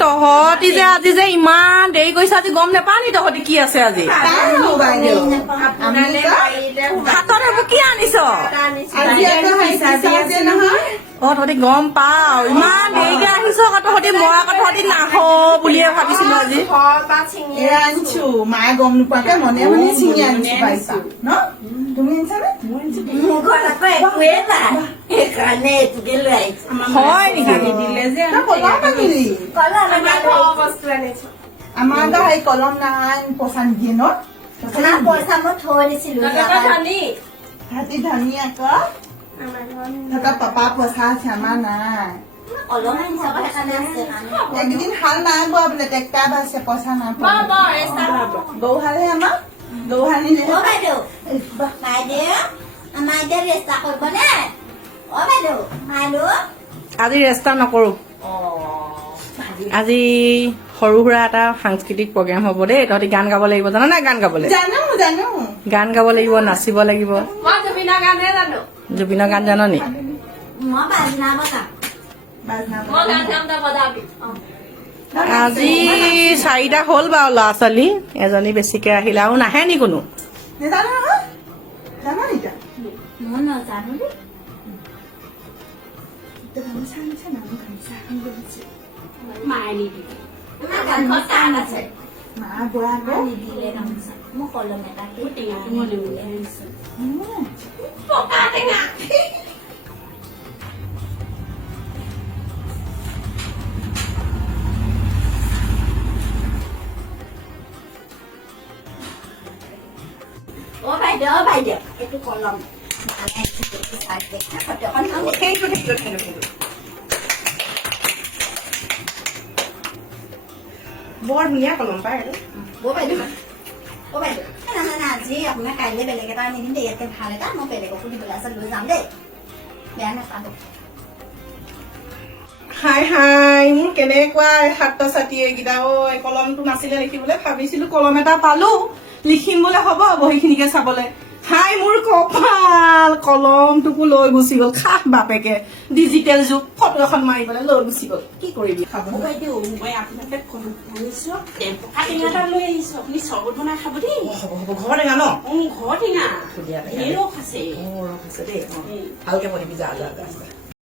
তহঁতি যে আজি যে ইমান দেৰি কৰিছে আজি গম নাপা নি তহঁতি কি আছে আজি হাতত এইবোৰ কি আনিছ তহঁতি গম পাও ইমান দেৰিকে আহিছ আকৌ তহঁতি মই আকৌ তহঁতি নাহ বুলিয়ে ভাবিছিলো আজি আনিছো মায়ে গম নোপোৱাকে মনে মনে চিঙি আনিছো পাইছা ন তুমি আনিছানে মোৰ ঘৰত আকৌ একোৱেই নাই সেইকাৰণে এইটোকে লৈ আহিছো হয় নেকি আমাৰ এটা সেই কলম নাই পইচা নিদিয়ে ন পইচা মই থৈ দিছিলো হাতী ধনী আকৌ পাপা পইচা আছে আমাৰ নাই অলপ হিচাপত সেইকাৰণে আছে একদিন হাল নাই বোৱা বোলে ট্ৰেক্টাৰ আছে পইচা নাই গৰু হালহে আমাৰ গৰু হাল নিলে বাইদেউ বাইদেউ আমাৰ এতিয়া ৰেষ্টা কৰিব নে বাইদেউ বাইদেউ আজি ৰেষ্টা নকৰো আজি সৰু সুৰা এটা সাংস্কৃতিক প্ৰগ্ৰেম হ'ব দেই তহঁতি গান গাব লাগিব জানা নাই গান গাবলৈ জানো গান গাব লাগিব নাচিব লাগিব জুবিনৰ গান জান নি মই বাজনা আজি 4টা হ'ল বাৰু ল'ৰা ছোৱালী এজনী বেছিকে আহিলে আৰু নাহে নি কোনো নেজানো নহয় জানা নি এতিয়া মই নাজানো মা বুঢ়া নিদিলে গামোচা মই কলম এটা বাইদেউ এইটো কলম বৰ ধুনীয়া কলম পাই বাইদেউ আজি আপোনাৰ কাইলৈ বেলেগ এটা আনি দিম দেই ইয়াতে ভাল এটা মই বেলেগকো দিবলৈ আছে লৈ যাম দেই বেয়া নাপাব হাই হাই মোৰ কেনেকুৱা ছাত্ৰ ছাত্ৰী এইকেইটা কলমটো নাছিলে লিখিবলৈ ভাবিছিলো কলম এটা পালো লিখিম বোলে হ'ব বহীখিনিকে চাবলৈ হাই মোৰ কপাল কলমটোকো লৈ গুচি গ'ল খাহ বাপেকে ডিজিটেল যুগ ফটো এখন মাৰিবলৈ লৈ গুচি গ'ল কি কৰিবি খাব বাইদেউ মই আপোনাকে কলম আনিছো টেঙা এটা লৈ আহিছো আপুনি চৰ্বত বনাই খাব দেই হ'ব ঘৰ টেঙা ন ঘৰ টেঙা ধুনীয়া ৰস আছে ৰস আছে দেই ভালকে পঢ়িবি যা যা যা